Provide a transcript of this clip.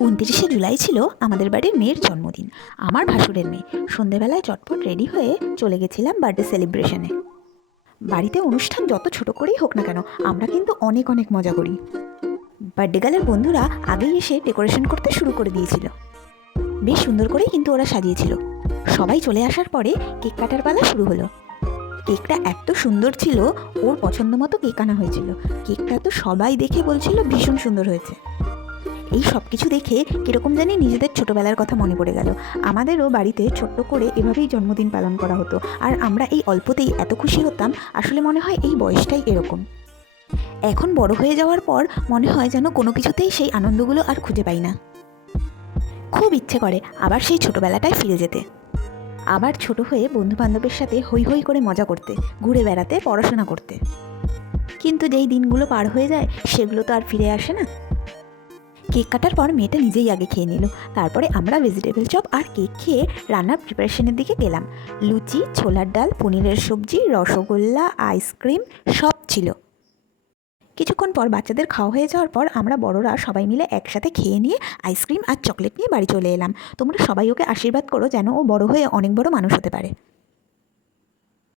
29শে জুলাই ছিল আমাদের বাড়ির মেয়ের জন্মদিন। আমার ভাসুরের মেয়ে। সন্ধেবেলায় চটপট রেডি হয়ে চলে গেছিলাম বার্থডে সেলিব্রেশনে। বাড়িতে অনুষ্ঠান যত ছোট করেই হোক না কেন, আমরা কিন্তু অনেক অনেক মজা করি। বার্থডে গার্লের বন্ধুরা আগেই এসে ডেকোরেশন করতে শুরু করে দিয়েছিল। বেশ সুন্দর করেই কিন্তু ওরা সাজিয়েছিল। সবাই চলে আসার পরে কেক কাটার পালা শুরু হলো। কেকটা এত সুন্দর ছিল, ওর পছন্দ মতো কেক আনা হয়েছিল। কেকটা তো সবাই দেখে বলছিল ভীষণ সুন্দর হয়েছে। এই সব কিছু দেখে কীরকম জানি নিজেদের ছোটোবেলার কথা মনে পড়ে গেল। আমাদেরও বাড়িতে ছোট্ট করে এভাবেই জন্মদিন পালন করা হতো, আর আমরা এই অল্পতেই এত খুশি হতাম। আসলে মনে হয় এই বয়সটাই এরকম। এখন বড় হয়ে যাওয়ার পর মনে হয় যেন কোনো কিছুতেই সেই আনন্দগুলো আর খুঁজে পাই না। খুব ইচ্ছে করে আবার সেই ছোটোবেলাটায় ফিরে যেতে, আবার ছোট হয়ে বন্ধুবান্ধবের সাথে হৈ হৈ করে মজা করতে, ঘুরে বেড়াতে, পড়াশোনা করতে। কিন্তু যেই দিনগুলো পার হয়ে যায় সেগুলো তো আর ফিরে আসে না। কেক কাটার পর মেয়েটা নিজেই আগে খেয়ে নিল। তারপরে আমরা ভেজিটেবল চপ আর কেক খেয়ে রান্নার প্রিপারেশনের দিকে গেলাম। লুচি, ছোলার ডাল, পনিরের সবজি, রসগোল্লা, আইসক্রিম সব ছিল। কিছুক্ষণ পর বাচ্চাদের খাওয়া হয়ে যাওয়ার পর আমরা বড়রা সবাই মিলে একসাথে খেয়ে নিয়ে আইসক্রিম আর চকলেট নিয়ে বাড়ি চলে এলাম। তোমরা সবাই ওকে আশীর্বাদ করো যেন ও বড় হয়ে অনেক বড় মানুষ হতে পারে।